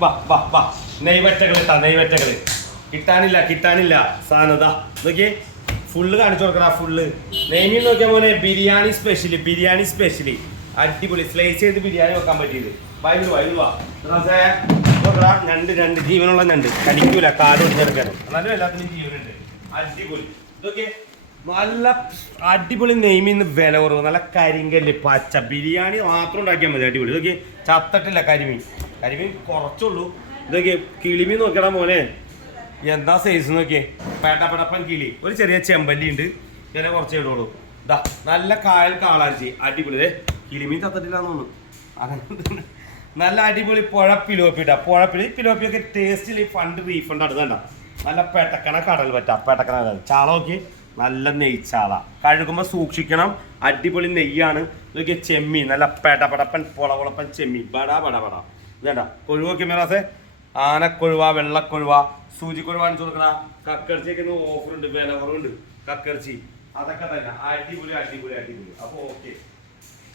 വാ വാ വാ നെയ്വറ്റകൾ ഇട്ടാ നെയ്വറ്റകൾ കിട്ടാനില്ല സാധനതാ നോക്കിയേ ഫുള്ള് കാണിച്ചു കൊടുക്കണ ഫുള്ള് നെയ്മീൻ നോക്കിയാൽ പോലെ ബിരിയാണി സ്പെഷ്യലി അടിപൊളി സ്ലൈസ് ചെയ്ത് ബിരിയാണി വെക്കാൻ പറ്റിയത് വാ രണ്ട് ജീവനുള്ള ഞണ്ട് കടിക്കൂല കാട് കൊടുത്തെടുക്കാനും എന്നാലും എല്ലാത്തിനും ജീവനുണ്ട് അടിപൊളി ഇതൊക്കെ നല്ല അടിപൊളി നെയ്മീന്ന് വില കുറവ് നല്ല കരിങ്കല്ല് പച്ച ബിരിയാണി മാത്രം ഉണ്ടാക്കിയാൽ മതി അടിപൊളി ഇതൊക്കെ ചത്തട്ടില്ല കരിമീൻ കുറച്ചുള്ളൂ ഇതൊക്കെ കിളിമീൻ നോക്കണ മോനെ എന്താ സൈസ് നോക്കിയേ പേട്ടപ്പടപ്പൻ കിളി ഒരു ചെറിയ ചെമ്പല്ലി ഉണ്ട് വില കുറച്ചേ ഇടുള്ളൂ ഇതാ നല്ല കായൽ കാളാഞ്ചി അടിപൊളി കിളിമീൻ ചത്തട്ടില്ലാന്ന് തോന്നുന്നു അങ്ങനെ നല്ല അടിപൊളി പുഴ പിലോപ്പിയൊക്കെ ടേസ്റ്റിൽ ഫണ്ട് റീഫണ്ട് അടുത്തണ്ട നല്ല പെട്ടക്കണ കടൽ പെട്ടക്കണ ചാള നോക്കി നല്ല നെയ്ച്ചാള കഴുകുമ്പോൾ സൂക്ഷിക്കണം അടിപൊളി നെയ്യാണ് ഇതൊക്കെ ചെമ്മീൻ നല്ല പെടപടപ്പൻ പൊളപൊളപ്പൻ ചെമ്മീൻ ബടാ ഇതേണ്ട കൊഴുവൊക്കെ മേലാസെ ആനക്കൊഴുവ വെള്ളക്കൊഴുവ സൂചിക്കൊഴുവ അണിച്ചു കൊടുക്കണ കക്കർച്ചിയൊക്കെ ഓഫറുണ്ട് വില കുറവുണ്ട് കക്കർച്ചി അതൊക്കെ തന്നെ അടിപൊളി അപ്പൊ ഓക്കെ